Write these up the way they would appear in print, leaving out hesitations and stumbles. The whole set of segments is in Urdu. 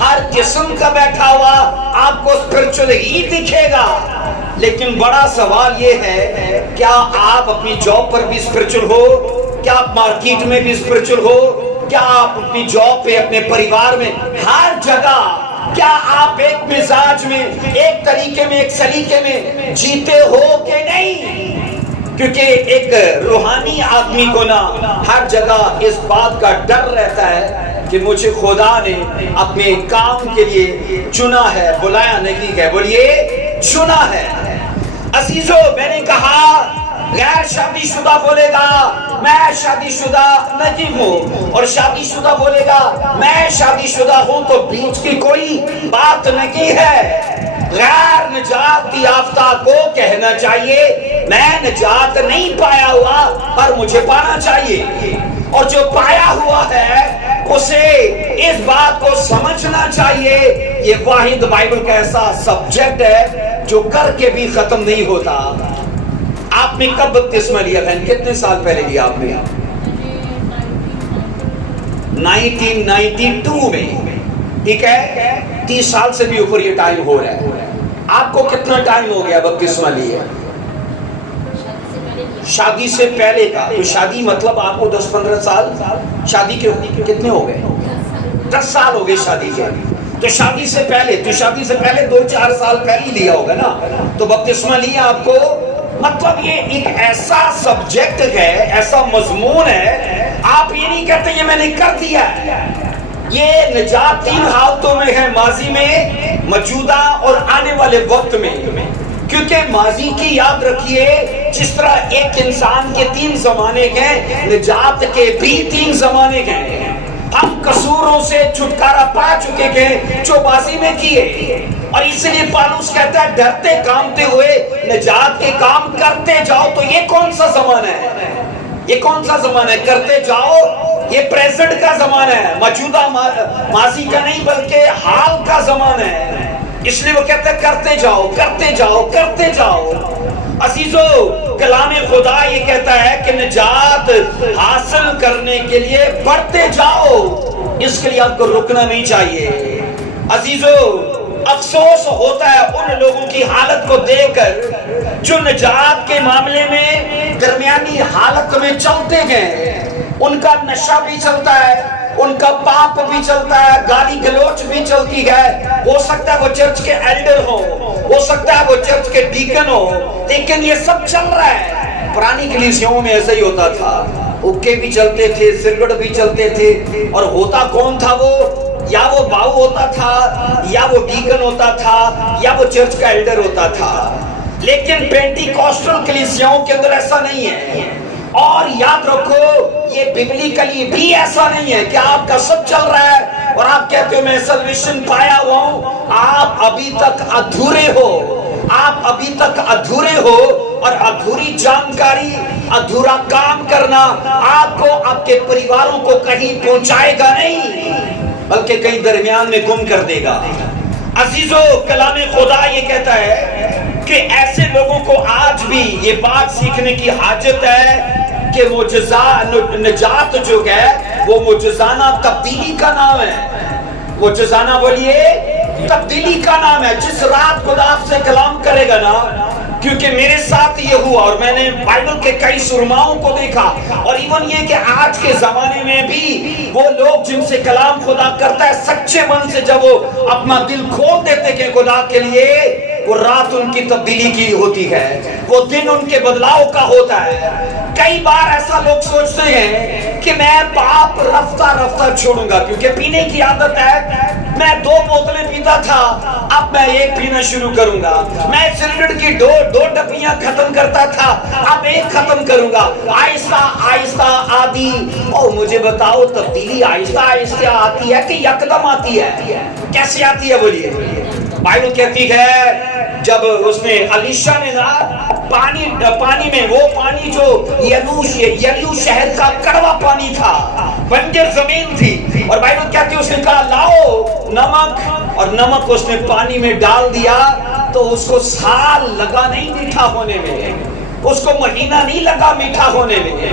ہر قسم کا بیٹھا ہوا آپ کو اسپرچل ہی دکھے گا. لیکن بڑا سوال یہ ہے, کیا آپ اپنی جاب پر بھی اسپرچل ہو؟ کیا آپ مارکیٹ میں بھی اسپرچل ہو؟ کیا آپ اپنی جاب پہ, اپنے پریوار میں, ہر جگہ کیا آپ ایک مزاج میں, ایک طریقے میں, ایک سلیقے میں جیتے ہو کہ نہیں؟ کیونکہ ایک روحانی آدمی کو نا ہر جگہ اس بات کا ڈر رہتا ہے کہ مجھے خدا نے اپنے کام کے لیے چنا ہے, بلایا نہیں ہے. بولیے چنا ہے. عزیزو, میں نے کہا غیر شادی شدہ بولے گا میں شادی شدہ نہیں ہوں, اور شادی شدہ بولے گا میں شادی شدہ ہوں, تو بیچ کی کوئی بات نہیں ہے. غیر نجات یافتہ کو کہنا چاہیے میں نجات نہیں پایا ہوا پر مجھے پانا چاہیے, اور جو پایا ہوا ہے اسے اس بات کو سمجھنا چاہیے. یہ واحد بائبل کا ایسا سبجیکٹ ہے جو کر کے بھی ختم نہیں ہوتا. آپ نے کب بپتسمہ لیا بہن؟ کتنے سال پہلے لیا آپ نے؟ 1992 میں. ٹھیک ہے, 30 سال سے بھی اوپر یہ ٹائم ہو رہا ہے. آپ کو کتنا ٹائم ہو گیا بپتسمہ لیے؟ شادی سے پہلے کا. تو شادی مطلب آپ کو 10-15 سال, شادی کے کتنے ہو گئے؟ 10 سال ہو گئے شادی کے. تو شادی سے پہلے, تو شادی سے پہلے 2-4 سال پہلے لیا ہوگا نا, تو بپتسمہ لیا آپ کو. مطلب یہ ایک ایسا سبجیکٹ ہے, ایسا مضمون ہے, آپ یہ نہیں کہتے یہ میں نے کر دیا ہے. یہ نجات 3 حالتوں میں ہے, ماضی میں, موجودہ اور آنے والے وقت میں. کیونکہ ماضی کی یاد رکھیے, جس طرح ایک انسان کے 3 زمانے ہیں, نجات کے بھی 3 زمانے ہیں. ہم قصوروں سے چھٹکارا پا چکے ہیں جو ماضی میں کیے, اور اس لیے پالوس کہتا ہے ڈرتے کامتے ہوئے نجات کے کام کرتے جاؤ. تو یہ کون سا زمانہ ہے؟ یہ کون سا زمانہ ہے کرتے جاؤ؟ یہ پریزنٹ کا زمانہ ہے, موجودہ ماضی کا نہیں بلکہ حال کا زمانہ ہے. اس لیے وہ کہتا ہے کرتے جاؤ, کرتے جاؤ, کرتے جاؤ. عزیزو, کلام خدا یہ کہتا ہے کہ نجات حاصل کرنے کے لیے بڑھتے جاؤ. اس کے لیے آپ کو رکنا نہیں چاہیے. عزیزو, افسوس ہوتا ہے ان لوگوں کی حالت کو دیکھ کر جو نجات کے معاملے میں درمیانی حالت میں چلتے گئے. ان کا نشہ بھی چلتا ہے, ان کا پاپ بھی چلتا ہے, گالی گلوچ بھی چلتی ہے. ہو سکتا ہے وہ چرچ کے ایلڈر ہو سکتا ہے وہ چرچ کے ڈیکن ہو, لیکن یہ سب چل رہا ہے. پرانی کلیسیوں میں ایسا ہی ہوتا تھا, حقے بھی چلتے تھے, سرگڑ بھی چلتے تھے, اور ہوتا کون تھا وہ؟ یا وہ باؤ ہوتا تھا, یا وہ ڈیکن ہوتا تھا, یا وہ چرچ کا ایلڈر ہوتا تھا. لیکن پینٹیکوسٹل کلیسیوں کے اندر ایسا نہیں ہے. اور یاد رکھو, یہ ببلیکلی بھی ایسا نہیں ہے کہ آپ کا سب چل رہا ہے اور آپ کہتے ہو میں سلویشن پایا ہوا ہوں. آپ ابھی تک ادھورے ہو, آپ ابھی تک ادھورے ہو, اور ادھوری جانکاری, ادھورا کام کرنا آپ کو, آپ کے پریواروں کو کہیں پہنچائے گا نہیں, بلکہ کہیں درمیان میں گم کر دے گا. عزیزو, کلام خدا یہ کہتا ہے کہ ایسے لوگوں کو آج بھی یہ بات سیکھنے کی حاجت ہے کہ نجات جو ہے وہ معجزانہ تبدیلی کا نام ہے. معجزانہ بولیے تبدیلی کا نام ہے. جس رات خدا آپ سے کلام کرے گا نا, کیونکہ میرے ساتھ یہ ہوا, اور میں نے بائبل کے کئی سرماؤں کو دیکھا, اور ایون یہ کہ آج کے زمانے میں بھی وہ لوگ جن سے کلام خدا کرتا ہے سچے من سے, جب وہ اپنا دل کھول دیتے کہ خدا کے لیے, وہ رات ان کی تبدیلی کی ہوتی ہے, وہ دن ان کے بدلاؤ کا ہوتا ہے. کئی بار ایسا لوگ سوچتے ہیں کہ میں پاپ رفتہ رفتہ چھوڑوں گا, کیونکہ پینے کی عادت ہے. میں 2 بوتلیں پیتا تھا, اب میں 1 پینا شروع کروں گا. میں سگریٹ کی 2 ڈبیاں ختم کرتا تھا, اب 1 ختم کروں گا. آہستہ آہستہ عادی. اور مجھے بتاؤ, تبدیلی آہستہ آہستہ آتی ہے کہ یکدم آتی ہے؟ کیسے آتی ہے بولیے؟ بائبل کہتی ہے جب اس نے الیشا نے نا پانی میں, وہ پانی جو یلیو شہر کا کڑوا پانی تھا, بنجر زمین تھی, اور بائبل کہتی ہے اس نے کہا لاؤ نمک, اور نمک اس نے پانی میں ڈال دیا, تو اس کو سال لگا نہیں میٹھا ہونے میں, اس کو مہینہ نہیں لگا میٹھا ہونے میں.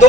2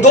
2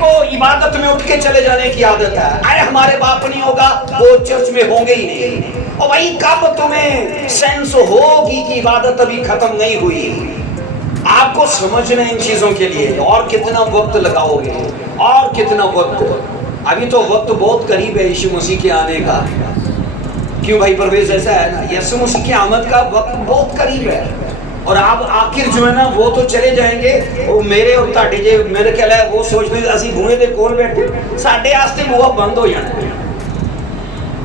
کو عبادت میں اٹھ کے چلے جانے کی عادت ہے، ارے ہمارے باپ نہیں ہوگا وہ چرچ میں ہوں گے ہی نہیں۔ اور بھائی کب تمہیں سینس ہوگی کہ عبادت ابھی ختم نہیں ہوئی؟ آپ کو سمجھنا ان چیزوں کے لیے اور کتنا وقت لگاؤ گے، اور کتنا وقت؟ ابھی تو وقت بہت قریب ہے یسوع مسیح کے آنے کا۔ کیوں بھائی پرویز؟ ایسا ہے نا، یسوع مسیح کی آمد کا وقت بہت قریب ہے، اور آپ آخر جو ہے نا وہ تو چلے جائیں گے۔ وہ میرے اور تاڑے جے میرے خیال ہے وہ سوچ رہے اسی بوئے دے کول بیٹھے ساڑھے آستے بوہا بند ہو جانا۔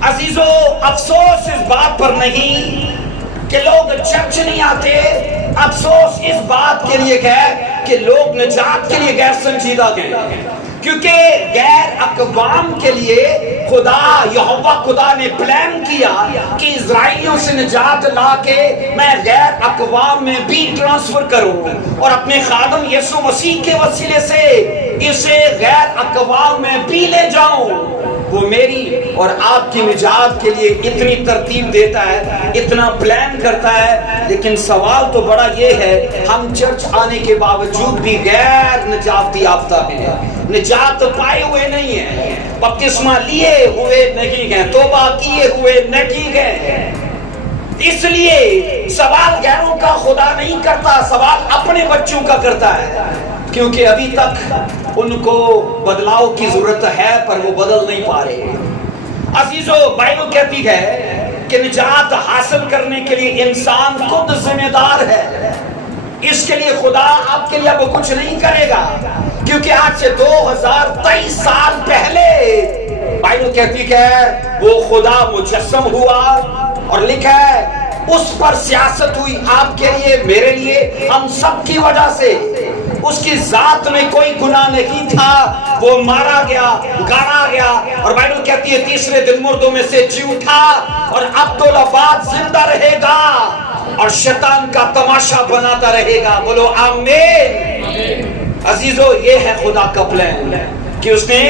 عزیزو افسوس اس بات پر نہیں کہ لوگ چرچ نہیں آتے، افسوس اس بات کے لیے ہے کہ لوگ نجات کے لیے غیر سنجیدہ ہیں، کیونکہ غیر اقوام کے لیے خدا یہوہ خدا نے پلان کیا کہ اسرائیلیوں سے نجات لا کے میں غیر اقوام میں بھی ٹرانسفر کروں، اور اپنے خادم یسوع مسیح کے وسیلے سے اسے غیر اقوام میں بھی لے جاؤں۔ وہ میری اور آپ کی نجات کے لیے اتنی ترتیب دیتا ہے، اتنا پلان کرتا ہے، لیکن سوال تو بڑا یہ ہے ہم چرچ آنے کے باوجود بھی غیر نجات یافتہ ہیں، نجات پائے ہوئے نہیں ہیں، بپتسمہ لیے ہوئے نہیں ہیں، توبہ کیے ہوئے نہیں ہیں۔ اس لیے سوال غیروں کا خدا نہیں کرتا، سوال اپنے بچوں کا کرتا ہے، کیونکہ ابھی تک ان کو بدلاؤ کی ضرورت ہے پر وہ بدل نہیں پا رہے۔ عزیزو بائبل کہتی ہے کہ نجات حاصل کرنے کے لیے انسان خود ذمہ دار ہے، اس کے لیے خدا آپ کے لیے اب کچھ نہیں کرے گا، کیونکہ آج سے 2023 سال پہلے بائبل کہتی ہے وہ خدا مجسم ہوا، اور لکھا ہے اس پر سیاست ہوئی آپ کے لیے میرے لیے ہم سب کی وجہ سے۔ اس کی ذات میں کوئی گناہ نہیں تھا، وہ مارا گیا، گاڑا گیا، اور بائبل کہتی ہے تیسرے دن مردوں میں سے جی اٹھا، اور اب تو لبعد زندہ رہے گا اور شیطان کا تماشا بناتا رہے گا۔ بولو آمین۔ عزیزو یہ ہے خدا کا پلان کہ اس نے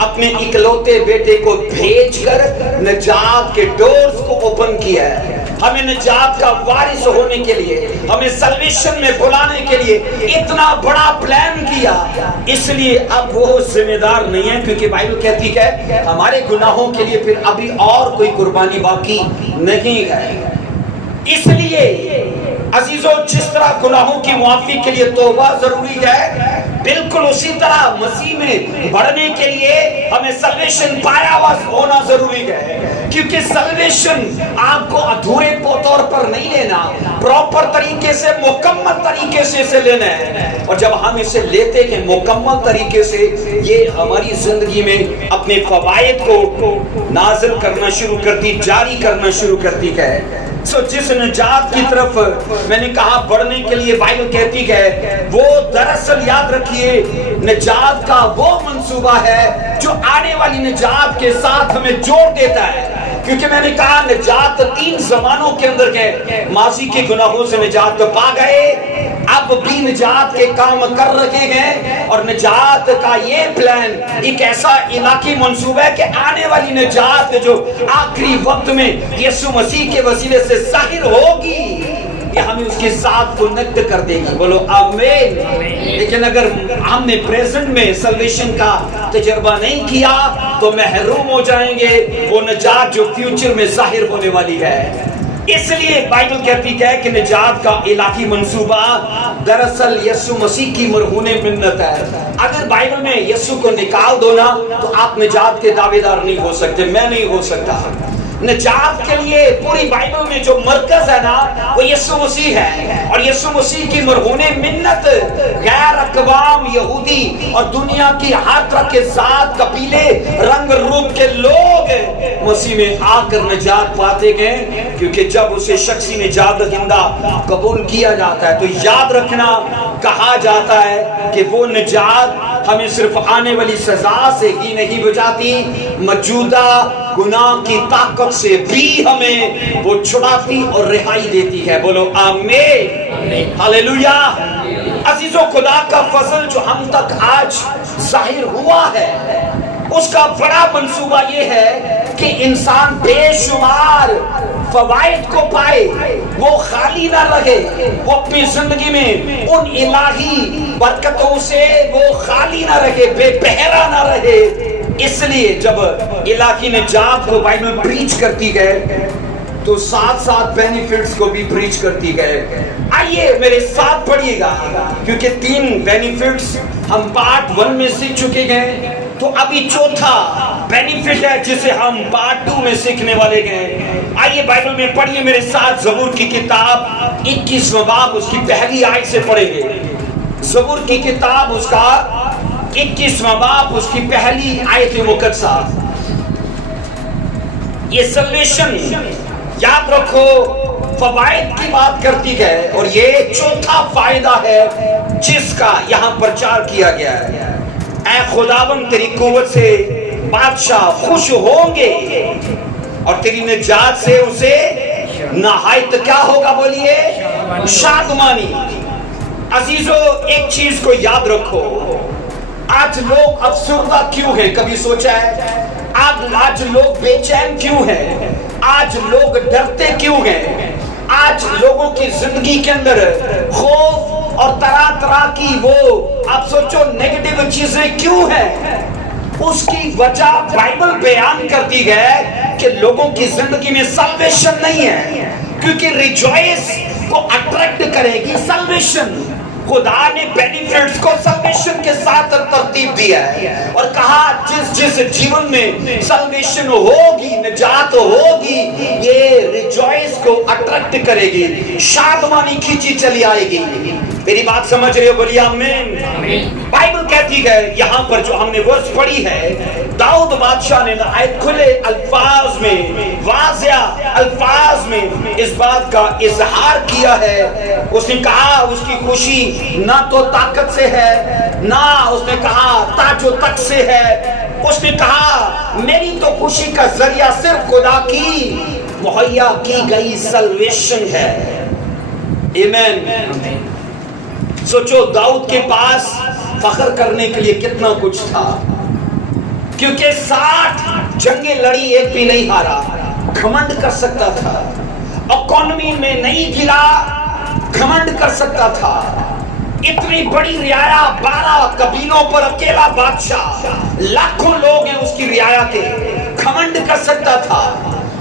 اپنے اکلوتے بیٹے کو بھیج کر نجات کے ڈورز کو اوپن کیا ہے، ہمیں نجات کا وارث ہونے کے لیے، ہمیں سلویشن میں بلانے کے لیے اتنا بڑا پلان کیا۔ اس لیے اب وہ ذمہ دار نہیں ہے، کیونکہ بائبل کہتی ہے ہمارے گناہوں کے لیے پھر ابھی اور کوئی قربانی باقی نہیں ہے۔ اس لیے عزیزو جس طرح گناہوں کی معافی کے لیے توبہ ضروری ہے، بالکل اسی طرح مسیح میں بڑھنے کے لیے ہمیں سلویشن پایا ہوا ہونا ضروری ہے، کیونکہ سلویشن آپ کو ادھورے طور پر نہیں لینا، پراپر طریقے سے مکمل طریقے سے اسے لینا ہے، اور جب ہم اسے لیتے ہیں مکمل طریقے سے یہ ہماری زندگی میں اپنے فوائد کو نازل کرنا شروع کرتی، جاری کرنا شروع کرتی ہے۔ جس نجات کی طرف میں نے کہا بڑھنے کے لیے بائبل کہتی ہے وہ دراصل یاد رکھیے نجات کا وہ منصوبہ ہے جو آنے والی نجات کے ساتھ ہمیں جوڑ دیتا ہے، کیونکہ میں نے کہا نجات 3 زمانوں کے اندر ہے، ماضی کے گناہوں سے نجات پا گئے، اب بھی نجات کے کام کر رکھے گئے، اور نجات کا یہ پلان ایک ایسا الہی منصوبہ ہے کہ آنے والی نجات جو آخری وقت میں یسوع مسیح کے وسیلے سے ظاہر ہوگی یہ ہمیں اس کے ساتھ کنیکٹ کر دے گی۔ بولو آمین۔ لیکن اگر ہم نے پریزنٹ میں سلویشن کا تجربہ نہیں کیا تو محروم ہو جائیں گے وہ نجات جو فیوچر میں ظاہر ہونے والی ہے۔ اس لیے بائبل کہتی ہے کہ نجات کا الہی منصوبہ دراصل یسوع مسیح کی مرہون منت ہے۔ اگر بائبل میں یسوع کو نکال دو نا تو آپ نجات کے دعوے دار نہیں ہو سکتے، میں نہیں ہو سکتا۔ نجات کے لیے پوری بائبل میں جو مرکز ہے نا وہ یسوع مسیح ہے، اور یسوع مسیح کی مرہون منت غیر اقوام یہودی اور دنیا کی ہر طرح کے ذات قبیلے رنگ روپ کے لوگ مسیح میں آ کر نجات پاتے گئے، کیونکہ جب اسے شخصی نجات دہندہ قبول کیا جاتا ہے تو یاد رکھنا کہا جاتا ہے کہ وہ نجات ہمیں صرف آنے والی سزا سے ہی نہیں بچاتی، موجودہ گناہ کی طاقت سے بھی ہمیں وہ چھڑاتی اور رہائی دیتی ہے۔ بولو آمین، ہاللیلویا۔ عزیزو خدا کا فضل جو ہم تک آج ظاہر ہوا ہے اس کا بڑا منصوبہ یہ ہے کہ انسان بے شمار فوائد کو پائے، وہ خالی نہ رہے, وہ اپنی زندگی میں ان الہی برکتوں سے وہ خالی نہ رہے, بے پہرا نہ رہے. اس لیے جب الہی نجات کو بائبل پریچ کرتی گئے تو ساتھ ساتھ بینیفٹس کو بھی پریچ کرتی گئے. آئیے میرے ساتھ پڑھیے گا, کیونکہ 3 بینیفٹس ہم پارٹ 1 میں سیکھ چکے گئے, تو ابھی چوتھا بینیفٹ ہے جسے ہم پارٹ 2 میں سیکھنے والے گئے. آئیے بائبل میں پڑھیے میرے ساتھ زبور کی کتاب 21واں باب اس کی پہلی آیت سے پڑھیں گے. زبور کی کتاب اس کا 21واں باب اس کی پہلی آیت مقدسہ. یہ سلویشن یاد رکھو فوائد کی بات کرتی ہے, اور یہ چوتھا فائدہ ہے جس کا یہاں پرچار کیا گیا ہے. اے خداوند تیری قوت سے بادشاہ خوش ہوں گے, اور تیری نجات سے اسے نہایت کیا ہوگا, بولیے, شادمانی. عزیزو ایک چیز کو یاد رکھو, آج لوگ افسردہ کیوں ہیں, کبھی سوچا ہے؟ آج لوگ بے چین کیوں ہیں, آج لوگ ڈرتے کیوں ہیں, آج لوگوں کی زندگی کے اندر خوف اور طرح طرح کی وہ آپ سوچو نیگیٹو چیزیں کیوں ہیں؟ اس کی وجہ بائبل بیان کرتی ہے کہ لوگوں کی زندگی میں سلویشن نہیں ہے, کیونکہ ریجوائس کو اٹریکٹ کرے گی سلویشن. خدا نے بینیفٹس کو سلویشن کے ساتھ ترتیب دیا ہے اور کہا جس جیون میں سلویشن ہوگی, نجات ہوگی, یہ ریجوائس کو اٹریکٹ کرے گی, شادمانی کھینچی چلی آئے گی. میری بات سمجھ رہے ہو, بولیے آمین. بائبل کہتی ہے یہاں پر جو ہم نے ورس پڑھی ہے, داؤد بادشاہ نے نہایت کھلے الفاظ میں, واضح الفاظ میں اس بات کا اظہار کیا ہے. اس نے کہا اس کی خوشی نہ تو طاقت سے ہے, نہ اس نے کہا تاج و تخت سے ہے. اس نے کہا میری تو خوشی کا ذریعہ صرف خدا کی مہیا کی گئی سلویشن ہے. آمین. سوچو داؤد کے پاس فخر کرنے کے لیے کتنا کچھ تھا, کیونکہ 60 جنگیں لڑی ایک بھی نہیں ہارا. گھمنڈ کر سکتا تھا, اکانومی میں نہیں گرا, گھمنڈ کر سکتا تھا. اتنی بڑی رعایا, 12 قبیلوں پر اکیلا بادشاہ, لاکھوں لوگ ہیں اس کی رعایا کے, گھمنڈ کر سکتا تھا.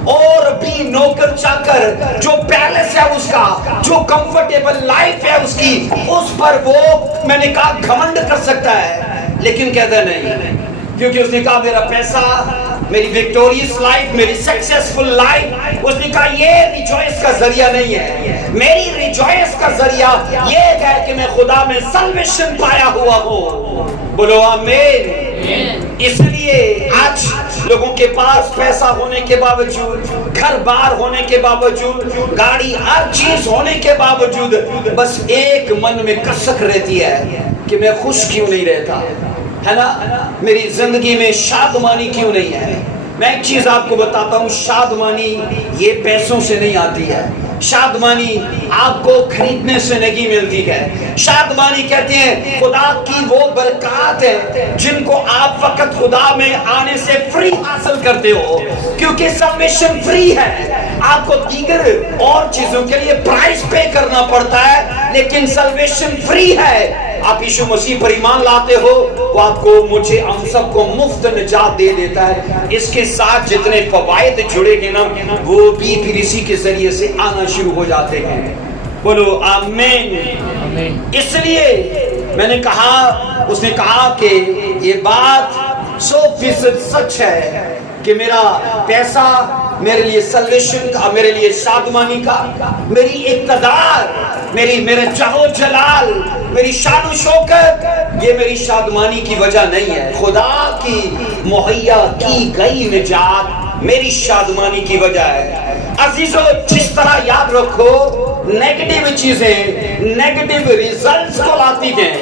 اور بھی نوکر چاکر, جو پیلس ہے اس کا, جو کمفرٹیبل لائف ہے اس کی, اس پر وہ میں نے کہا گھمنڈ کر سکتا ہے, لیکن کہتا نہیں, کیونکہ اس نے کہا میرا پیسہ, میری وکٹوریس لائف, میری سکسیسفل لائف, اس نے کہا یہ ریجوائس کا ذریعہ نہیں ہے. میری ریجوائس کا ذریعہ یہ ہے کہ میں خدا میں سلویشن پایا ہوا ہوں. بولو آمین. اس لیے آج لوگوں کے پاس پیسہ ہونے کے باوجود, گھر بار ہونے کے باوجود, گاڑی, ہر چیز ہونے کے باوجود, بس ایک من میں کسک رہتی ہے کہ میں خوش کیوں نہیں رہتا, ہے نا, میری زندگی میں شادمانی کیوں نہیں ہے. میں ایک چیز آپ کو بتاتا ہوں, شادمانی یہ پیسوں سے نہیں آتی ہے, شادمانی آپ کو خریدنے سے نہیں ملتی ہے. شادمانی کہتے ہیں خدا کی وہ برکات ہے جن کو آپ فقط خدا میں آنے سے فری حاصل کرتے ہو, کیونکہ سلویشن فری ہے. آپ کو دیگر اور چیزوں کے لیے پرائز پے کرنا پڑتا ہے, لیکن سلویشن فری ہے. آپ یسوع مسیح پر ایمان لاتے ہو, وہ آپ کو, مجھے, ہم سب کو مفت نجات دے دیتا ہے. اس کے ساتھ جتنے فوائد جڑے ہیں نا, وہ بھی پھر اسی کے ذریعے سے آنا شروع ہو جاتے ہیں. بولو آمین. اس لیے میں نے کہا, اس نے کہا کہ یہ بات 100% سچ ہے کہ میرا پیسہ میرے لیے سلویشن کا, میرے لیے شادمانی کا, میری اقتدار, میرے چاہو جلال, میری شان و شوکت, یہ میری شادمانی کی وجہ نہیں ہے. خدا کی مہیا کی گئی نجات میری شادمانی کی وجہ ہے. عزیزو جس طرح یاد رکھو نیگیٹو چیزیں نیگیٹو ریزلٹس کو لاتی ہیں,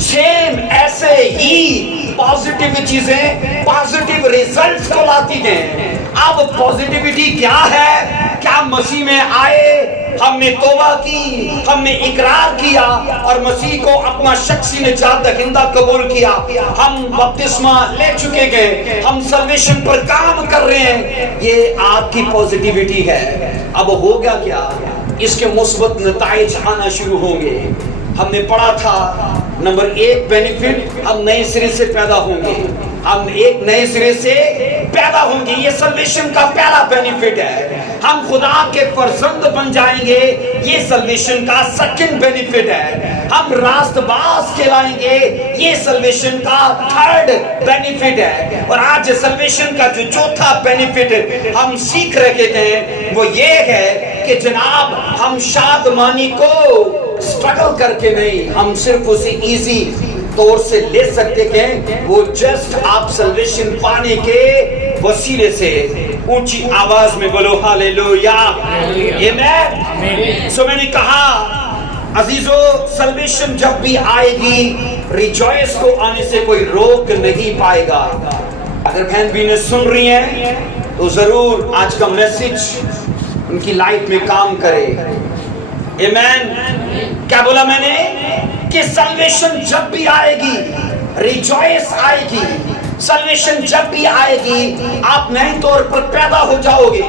سیم ایسے ہی پازیٹیو چیزیں پازیٹیو ریزلٹس کو لاتی ہیں. اب پازیٹیوٹی کیا ہے؟ کیا مسیح میں آئے, ہم نے توبہ کی, ہم نے اقرار کیا اور مسیح کو اپنا شخصی نجات دہندہ قبول کیا, ہم بپتسمہ لے چکے گئے, ہم سلویشن پر کام کر رہے ہیں, یہ آپ کی پازیٹیوٹی ہے. اب ہو گیا کیا؟ اس کے مثبت نتائج آنا شروع ہوں گے. ہم نے پڑھا تھا نمبر 1 بینیفٹ، ہم نئے سرے سے پیدا ہوں گے. ہم ایک نئے سرے سے پیدا ہوں گے. یہ سلویشن کا پہلا بینیفٹ ہے. ہم خدا کے فرزند بن جائیں گے. یہ سلویشن کا سیکنڈ بینیفٹ ہے. ہم راست باز کہلائیں گے. یہ سلویشن کا تھرڈ بینیفٹ ہے. اور آج سلویشن کا جو چوتھا بینیفٹ ہم سیکھ رہے ہیں وہ یہ ہے کہ جناب ہم شادمانی کو سٹرگل کر کے نہیں، ہم صرف اسے ایزی طور سے لے سکتے ہیں. وہ جسٹ آپ سلویشن پانے کے وسیلے سے. اونچی آواز میں بولو ہاللیلویا، آمین. سو میں نے کہا عزیزو، سلویشن جب بھی آئے گی ریجوائس کو آنے سے کوئی روک نہیں پائے گا. اگر بہن بھی سن رہی ہیں تو ضرور آج کا میسج ان کی لائف میں کام کرے. آمین. کیا بولا میں نے کہ سلویشن جب بھی آئے گی ریجوائس آئے گی. سلویشن جب بھی آئے گی آپ نئے طور پر پیدا ہو جاؤ گے.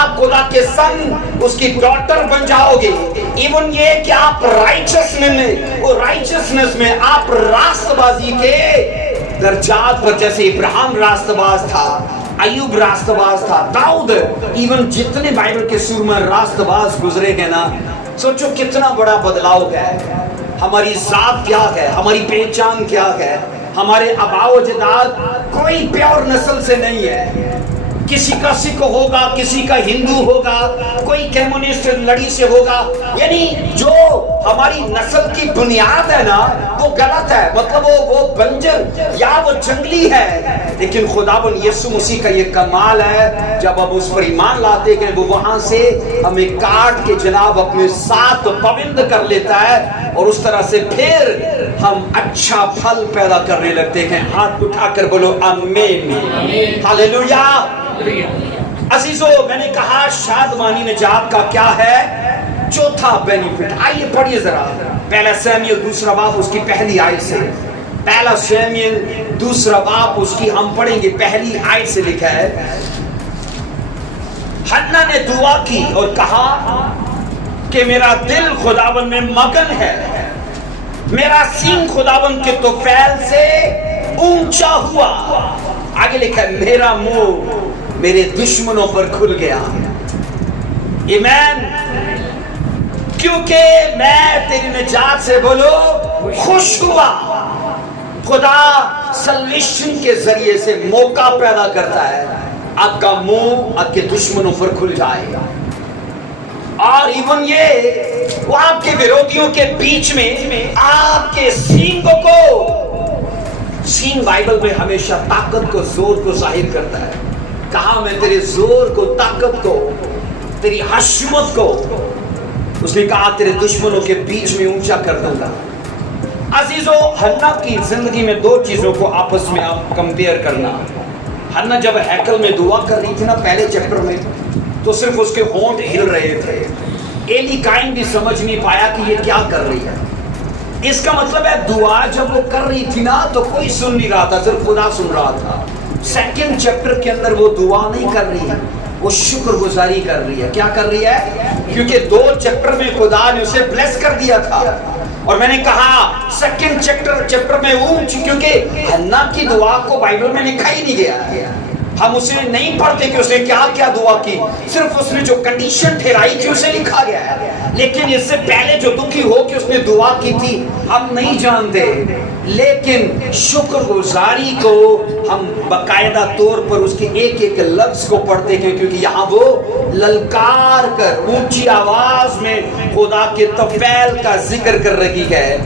آپ خدا کے سن اس کی ڈاٹر بن جاؤ گے. ایون یہ کہ آپ رائچسنس میں آپ راست بازی کے درجات پر، جیسے ابراہیم راست باز تھا، ایوب راست باز تھا، داؤد، ایون جتنے بائبل کے سور میں راست باز گزرے گئے نا، سوچو کتنا بڑا بدلاؤ ہے. ہماری ذات کیا ہے، ہماری پہچان کیا ہے. ہمارے آباء و اجداد کوئی پیور نسل سے نہیں ہے. کسی کا سکھ ہوگا، کسی کا ہندو ہوگا، کوئی کمیونسٹ لڑی سے ہوگا. یعنی جو ہماری نسل کی بنیاد ہے نا وہ غلط ہے. مطلب وہ بنجر یا وہ جنگلی ہے. لیکن خداوند یسوع مسیح کا یہ کمال ہے، جب ہم اس پر ایمان لاتے ہیں وہ وہاں سے ہمیں کاٹ کے جناب اپنے ساتھ پابند کر لیتا ہے، اور اس طرح سے پھر ہم اچھا پھل پیدا کرنے لگتے ہیں. ہاتھ اٹھا کر بولو آمین، ہاللیلویا. عزیزو، میں نے کہا شادمانی نجات کا کیا ہے چوتھا بینیفٹ. آئیے پڑھیے ذرا پہلا سیموئیل دوسرا باب اس کی پہلی آیت سے. پہلا سیموئیل دوسرا باب اس کی ہم پڑھیں گے پہلی آیت سے. لکھا ہے حنا نے دعا کی اور کہا کہ میرا دل خداوند میں مگن ہے، میرا سینگ خداوند کے طفیل سے اونچا ہوا. آگے لکھا ہے میرا منہ میرے دشمنوں پر کھل گیا. ایمین. کیونکہ میں تیری نجات سے بولو خوش ہوا. خدا سلویشن کے ذریعے سے موقع پیدا کرتا ہے آپ کا منہ آپ کے دشمنوں پر کھل جائے گا. اور ایون یہ وہ آپ کے ویرودیوں کے بیچ میں آپ کے سینگوں کو، سین بائبل میں ہمیشہ طاقت کو، زور کو ظاہر کرتا ہے. کہا میں تیرے زور کو، طاقت کو، تیری حشمت کو، اس نے کہا تیرے دشمنوں کے بیچ میں اونچا کر دوں گا. عزیزو، حنا کی زندگی میں دو چیزوں کو آپس میں آپ کمپیئر کرنا. حنا جب ہیکل میں دعا کر رہی تھی نا پہلے چیپٹر میں، تو صرف اس کے ہونٹ ہل رہے تھے. ایلی کائن بھی سمجھ نہیں پایا کہ یہ کیا کر رہی ہے. اس کا مطلب ہے دعا جب وہ کر رہی تھی نا تو کوئی سن نہیں رہا تھا، صرف خدا سن رہا تھا. سیکنڈ چیپٹر کے اندر وہ دعا نہیں کر رہی ہے، وہ شکر گزاری کر رہی ہے. کیا کر رہی ہے؟ کیونکہ 2 چیپٹر میں خدا نے اسے بلیس کر دیا تھا. اور میں نے کہا سیکنڈ چیپٹر میں اونچ، کیونکہ حنا کی دعا کو بائبل میں لکھا ہی نہیں گیا. ہم اسے نہیں پڑھتے کہ اس نے کیا کیا دعا کی، صرف اس نے جو کنڈیشن ٹھہرائی تھی اسے لکھا گیا ہے. لیکن اس سے پہلے جو دکھی ہو کہ اس نے دعا کی تھی ہم نہیں جانتے. لیکن شکر گزاری کو ہم باقاعدہ طور پر اس کے ایک ایک لفظ کو پڑھتے ہیں، کیونکہ یہاں وہ للکار کر اونچی آواز میں خدا کے طفیل کا ذکر کر رہی ہے.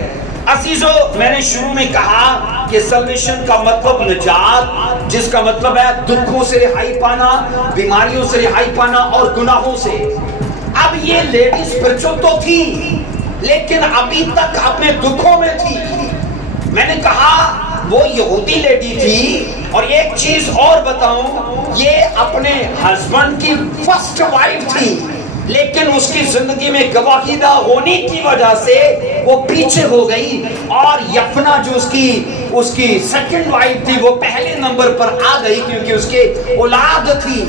عزیزو، میں نے شروع میں کہا کہ سلویشن کا مطلب نجات، جس کا مطلب ہے دکھوں سے رہائی پانا، بیماریوں سے رہائی پانا اور گناہوں سے. اب یہ لیڈی اسپرچل تو تھی لیکن ابھی تک اپنے دکھوں میں تھی. میں نے کہا وہ یہودی لیڈی تھی. اور ایک چیز اور بتاؤں، یہ اپنے ہسبینڈ کی فرسٹ وائف تھی، لیکن اس کی زندگی میں گواہیدہ ہونے کی وجہ سے وہ پیچھے ہو گئی. اور یفنا جو اس کی سیکنڈ وائف تھی وہ پہلے نمبر پر آ گئی کیونکہ اس کے اولاد تھی.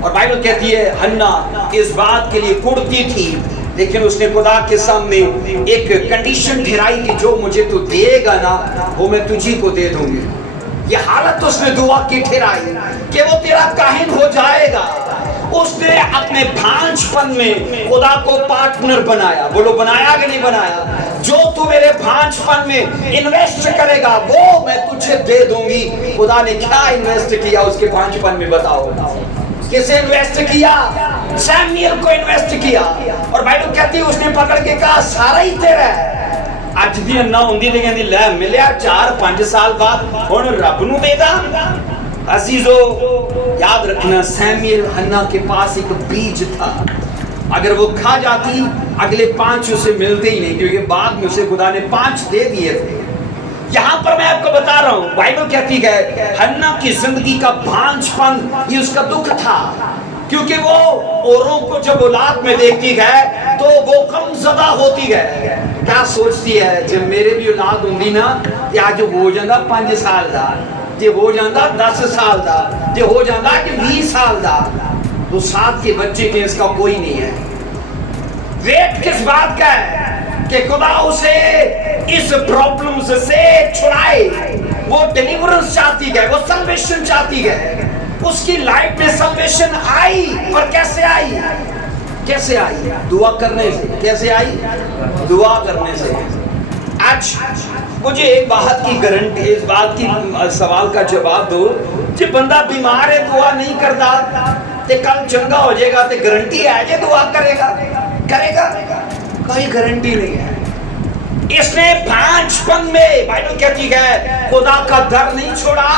اور بائبل کہتی ہے حنا اس بات کے لیے کڑتی تھی لیکن اس نے خدا کے سامنے ایک کنڈیشن ٹھہرائی کہ جو مجھے تو دے گا نا وہ میں تجھی کو دے دوں گی. یہ حالت اس نے دعا کی ٹھہرائی کہ وہ تیرا کاہن ہو جائے گا. اس نے اپنے بھانج پن میں خدا کو پارٹنر بنایا. بولو بنایا کہ نہیں بنایا؟ جو تو میرے بھانج پن میں انویسٹ کرے گا وہ میں تجھے دے دوں گی. خدا نے کیا انویسٹ کیا اس کے بھانج پن میں بتاؤ؟ کسے انویسٹ کیا؟ سیمیل کو انویسٹ کیا. اور بائبل کہتی ہے اس نے پکڑ کے کہا سارا ہی تیرا ہے. اج دی انا ہوندی تے کہندی لے ملیا 4-5 سال بعد ہن رب نو دے دا. عزیزو یاد رکھنا سیمیل ہنا کے پاس ایک بیج تھا. اگر وہ کھا جاتی اگلے 5 اسے ملتے ہی نہیں کیونکہ بعد میں اسے خدا نے 5 دے دیے تھے. یہاں پر میں آپ کو بتا رہا ہوں بائبل کہتی ہے ہنا کی زندگی کا بھانج پن یہ اس کا دکھ تھا کیونکہ وہ اوروں کو جب اولاد میں دیکھتی ہے تو وہ غم زدہ ہوتی ہے. کیا سوچتی ہے جب میرے بھی اولاد ہوندی نا یا جو ہو جاندہ 5 سال دا جے ہو جاندہ 10 سال دا جے ہو جاندہ کہ 20 سال دا تو 7 کے بچے کے اس کا کوئی نہیں ہے. ویٹ کس بات کا ہے کہ خدا اسے اس پرابلمز سے چھڑائے. وہ ڈیلیورنس چاہتی ہے, وہ سلویشن چاہتی ہے. اس کی لائف میں سلویشن آئی اور کیسے آئی؟ کیسے آئی؟ دعا کرنے سے. کیسے آئی؟ دعا کرنے سے. آج مجھے ایک بات کی گارنٹی اس بات کی سوال کا جواب دو جب بندہ بیمار ہے دعا نہیں کرتا تے کل چنگا ہو جائے گا تے گارنٹی ہے کہ دعا کرے گا؟ کرے گا؟ کوئی گارنٹی نہیں ہے. اس نے بھانج پن میں بائبل کہتی ہے خدا کا در نہیں چھوڑا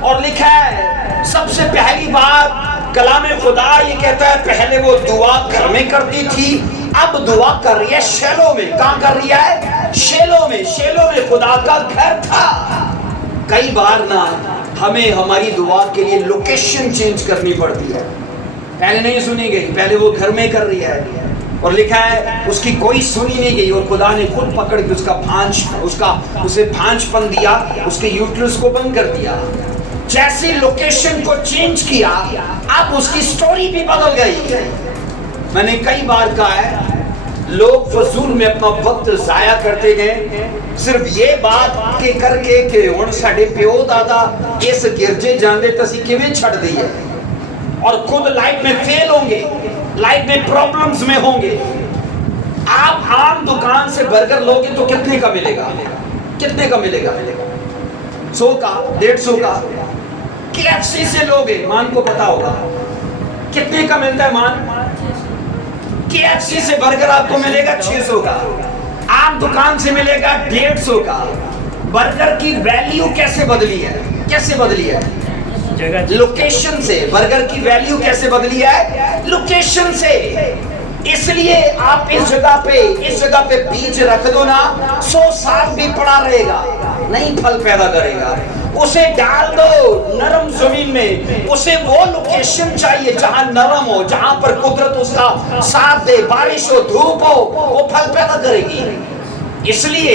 اور لکھا ہے سب سے پہلی بات کلام خدا یہ کہتا ہے پہلے وہ دعا گھر میں کرتی تھی اب دعا کر رہی ہے شیلو میں. کہاں کر رہی ہے؟ شیلو میں. شیلو میں خدا کا گھر تھا. کئی بار نا ہمیں ہماری دعا کے لیے لوکیشن چینج کرنی پڑتی ہے. پہلے نہیں سنی گئی, پہلے وہ گھر میں کر رہی ہے اور لکھا ہے اس کی کوئی سنی نہیں گئی اور خدا نے خود پکڑ کے اسے بھانج پن دیا, اس کے یوٹرس کو بند کر دیا. جیسی لوکیشن کو چینج کیا اب اس کی سٹوری بھی بدل گئی. میں نے کئی بار کہا ہے لوگ فضول میں اپنا وقت ضائع کرتے گئے صرف یہ بات کے کر کے کہ ہن ساڈے پیو دادا اس گرجے جاندے تے اسی کیویں چھڈ دئیے اور خود لائف میں فیل ہوں گے, لائف میں پرابلمز میں ہوں گے. آپ عام دکان سے برگر لوگے تو کتنے کا ملے گا؟ کتنے کا ملے گا؟ 100 کا, 150 کا. KFC سے لوگے مان کو پتا ہوگا کتنے کا ملتا ہے مان؟ KFC سے برگر آپ کو ملے گا 600 کا, عام دکان سے ملے گا 150 کا. برگر کی ویلیو کیسے بدلی ہے؟ کیسے بدلی ہے؟ لوکیشن سے. برگر کی ویلیو کیسے بدلی ہے؟ لوکیشن سے. اس لیے آپ اس جگہ پہ بیج رکھ دو نا 100 سال بھی پڑا رہے گا, نہیں پھل پیدا کرے گا. اسے ڈال دو نرم زمین میں. اسے وہ لوکیشن چاہیے جہاں نرم ہو, جہاں پر قدرت اس کا ساتھ دے, بارش ہو, دھوپ ہو, وہ پھل پیدا کرے گی. اس لیے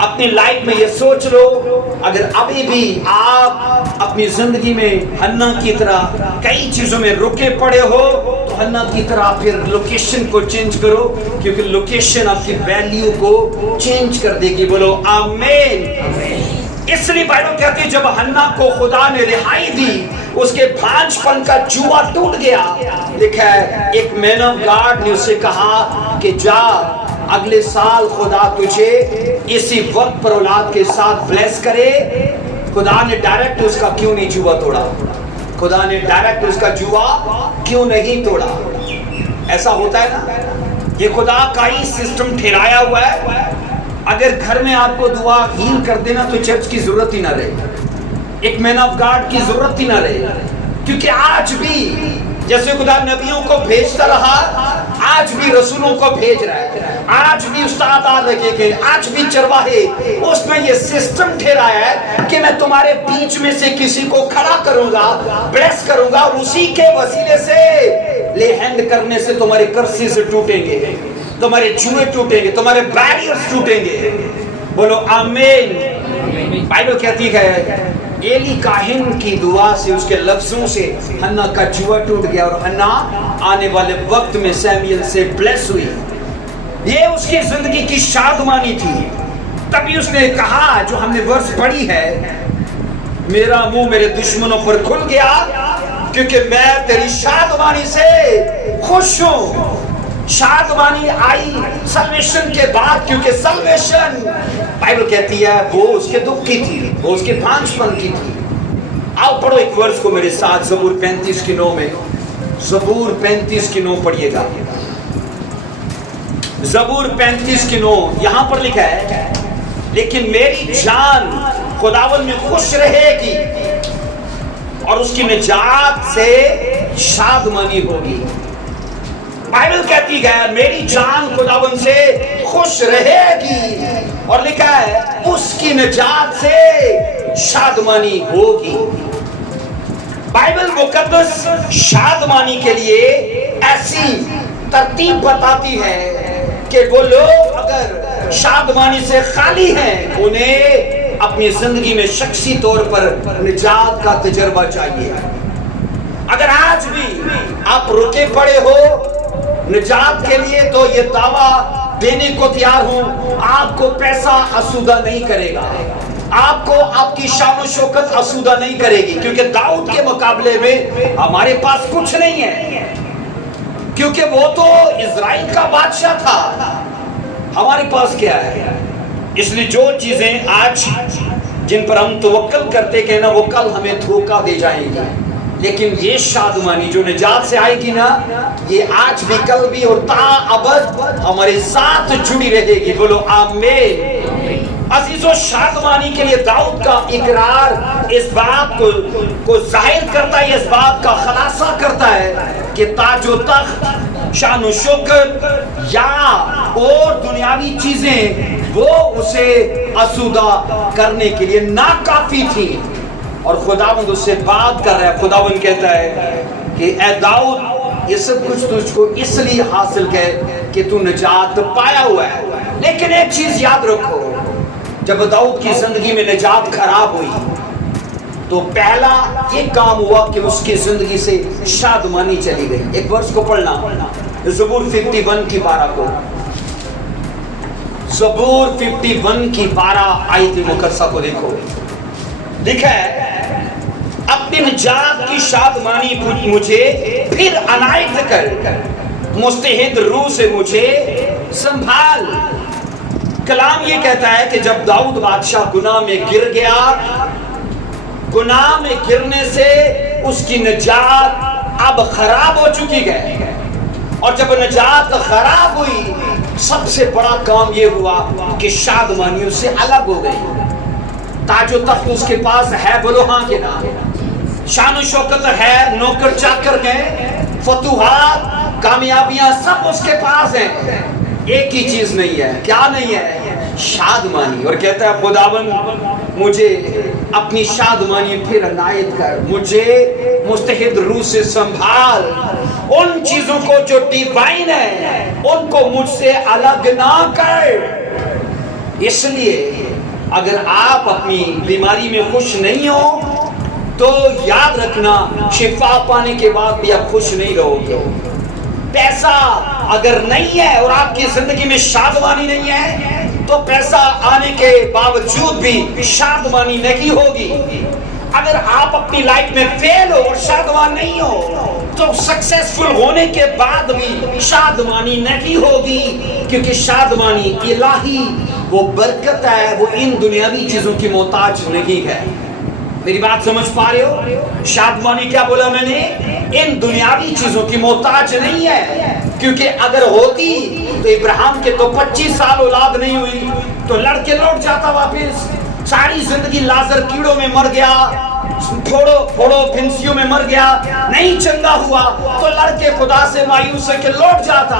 اپنی لائف میں یہ سوچ لو اگر ابھی بھی آپ اپنی زندگی میں ہنا کی طرح کئی چیزوں میں رکے پڑے ہو تو ہنا کی طرح پھر لوکیشن کو چینج کرو کیونکہ لوکیشن آپ کی ویلیو کو چینج کر دے گی. بولو آمین. اس لیے بائبل کہتی ہے جب ہنا کو خدا نے رہائی دی اس کے بھانج پن کا جوا ٹوٹ گیا. لکھا ہے ایک مین آف گاڈ نے اسے کہا کہ جا اگلے سال خدا تجھے اسی وقت پر اولاد کے ساتھ بلیس کرے. خدا نے ڈائریکٹ اس کا کیوں نہیں جوا توڑا؟ خدا نے ڈائریکٹ اس کا جوا کیوں نہیں توڑا؟ ایسا ہوتا ہے نا, یہ خدا کا ہی سسٹم ٹھہرایا ہوا ہے. اگر گھر میں آپ کو دعا ہیل کر دینا تو چرچ کی ضرورت ہی نہ رہے, ایک مین آف گاڈ کی ضرورت ہی نہ رہے. کیونکہ آج بھی جیسے خدا نبیوں کو بھیجتا رہا آج بھی رسولوں کو بھیج رہا ہے, آج بھی استاد رکھے گئے, آج بھی چرواہے. اس میں یہ سسٹم ٹھہرایا ہے کہ میں تمہارے بیچ میں سے کسی کو کھڑا کروں گا, بلیس کروں گا, اسی کے وسیلے سے لے ہینڈ کرنے سے تمہارے کرسیز ٹوٹیں گے, تمہارے جوئے ٹوٹیں گے, تمہارے بیریئرز ٹوٹیں گے. بولو آمین. بائبل کہتی ہے ایلی کاہن کی دعا سے, اس کے لفظوں سے ہنا کا جوا ٹوٹ گیا اور ہنا آنے والے وقت میں سیمیل سے بلیس ہوئی. یہ اس کی زندگی کی شادمانی تھی. تبھی اس نے کہا جو ہم نے ورس پڑھی ہے, میرا منہ میرے دشمنوں پر کھل گیا کیونکہ میں تیری شادمانی سے خوش ہوں. شادمانی آئی سلویشن کے بعد, کیونکہ سلویشن بائبل کہتی ہے وہ اس کے دکھ کی تھی, وہ اس کے بھانج پن کی تھی. آؤ پڑھو ایک ورس کو میرے ساتھ, زبور 35:9 میں. زبور 35:9 پڑھیے گا. زبور 35:9 یہاں پر لکھا ہے, لیکن میری جان خداوند میں خوش رہے گی اور اس کی نجات سے شادمانی ہوگی. بائبل کہتی ہے میری جان خداوند سے خوش رہے گی, اور لکھا ہے اس کی نجات سے شادمانی ہوگی. بائبل مقدس شادمانی کے لیے ایسی ترتیب بتاتی ہے کہ وہ لوگ اگر شادمانی سے خالی ہیں انہیں اپنی زندگی میں شخصی طور پر نجات کا تجربہ چاہیے. اگر آج بھی آپ رکے پڑے ہو نجات کے لیے تو یہ دعویٰ دینے کو تیار ہوں, آپ کو پیسہ آسودہ نہیں کرے گا, آپ کو آپ کی شان و شوکت آسودہ نہیں کرے گی, کیونکہ داؤد کے مقابلے میں ہمارے پاس کچھ نہیں ہے, کیونکہ وہ تو اسرائیل کا بادشاہ تھا. ہمارے پاس کیا ہے؟ اس لیے جو چیزیں آج جن پر ہم توکل کرتے کہ نا وہ کل ہمیں دھوکہ دے جائیں گی, لیکن یہ شادمانی جو نجات سے آئے گی نا یہ آج بھی کل بھی اور تا ابد ہمارے ساتھ جڑی رہے گی. بولو آمین. عزیزو, شادمانی کے لیے داؤد کا اقرار اس بات کو ظاہر کرتا ہے, اس بات کا خلاصہ کرتا ہے کہ تاج و تخت, شان و شوکت یا اور دنیاوی چیزیں وہ اسے آسودہ کرنے کے لیے ناکافی تھی. اور خداوند اس سے بات کر رہا ہے. خداوند کہتا ہے کہ اے داؤد یہ سب کچھ تجھ کو اس لیے حاصل کہ تو نجات پایا ہوا ہے. لیکن ایک چیز یاد رکھو, جب داؤد کی زندگی میں نجات خراب ہوئی تو پہلا یہ کام ہوا کہ اس کی زندگی سے شادمانی چلی گئی. ایک ورس کو پڑھنا, زبور 51 کی 12 کو. زبور 51 کی 12 آیت مقدسہ کو دیکھو. لکھا ہے اپنی نجات کی شادمانی مجھے پھر عنایت کر, مستعد روح سے مجھے سنبھال. کلام یہ کہتا ہے کہ جب داؤد بادشاہ گناہ میں گر گیا, گناہ میں گرنے سے اس کی نجات اب خراب ہو چکی ہے, اور جب نجات خراب ہوئی سب سے بڑا کام یہ ہوا کہ شادمانی اس سے الگ ہو گئی. تاج و تخت اس کے پاس ہے, بولو ہاں کہ نا, شان و شوکت ہے, نوکر چاکر ہیں, فتوحات کامیابیاں سب اس کے پاس ہیں. ایک ہی چیز نہیں ہے, کیا نہیں ہے؟ شادمانی. اور کہتا ہے خداوند مجھے اپنی شادمانی پھر عنایت کر, مجھے مستعد روح سے سنبھال. ان چیزوں کو جو ڈیوائن ہے ان کو مجھ سے الگ نہ کر. اس لیے اگر آپ اپنی بیماری میں خوش نہیں ہو تو یاد رکھنا شفا پانے کے بعد بھی آپ خوش نہیں رہو گے. پیسہ اگر نہیں ہے اور آپ کی زندگی میں شادمانی نہیں ہے تو پیسہ آنے کے باوجود بھی شادمانی نہیں ہوگی. اگر آپ اپنی لائف میں فیل ہو اور شادمان نہیں ہو تو سکسیسفل ہونے کے بعد بھی شادمانی نہیں ہوگی, کیونکہ شادمانی الہی وہ برکت ہے, وہ ان دنیاوی چیزوں کی محتاج نہیں ہے. میری بات سمجھ پا رہے ہو؟ شادمانی کیا بولا میں نے؟ ان دنیاوی چیزوں کی محتاج نہیں ہے, کیونکہ اگر ہوتی تو ابراہیم کے تو 25 سال اولاد نہیں ہوئی تو لڑکے لوٹ جاتا واپس. ساری زندگی لازر کیڑوں میں مر گیا, پھوڑو پھنسیوں میں مر گیا, نہیں چنگا ہوا تو لڑکے خدا سے مایوس ہے کہ لوٹ جاتا.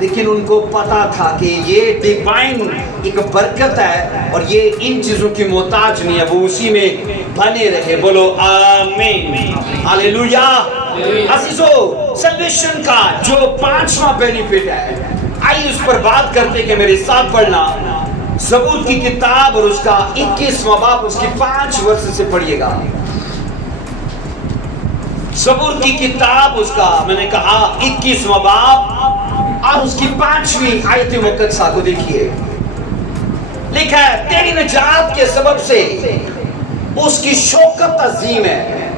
لیکن ان کو پتا تھا کہ یہ ڈیوائن ایک برکت ہے اور یہ ان چیزوں کی محتاج نہیں ہے, وہ اسی میں بنے رہے. بولو آمین, ہاللویا. عزیزو, سیلویشن کا جو 5واں بینیفٹ ہے, آئیے اس پر بات کرتے کہ میرے ساتھ پڑھنا زبور کی کتاب اور اس کا 21واں باب اس کی 5 ورس سے پڑھیے گا. زبور کی کتاب اس کا میں نے کہا 21واں باب اور اس کی 5ویں آیت مقدسہ کو دیکھیے، لکھا ہے تیری نجات کے سبب سے اس کی شوکت عظیم ہے.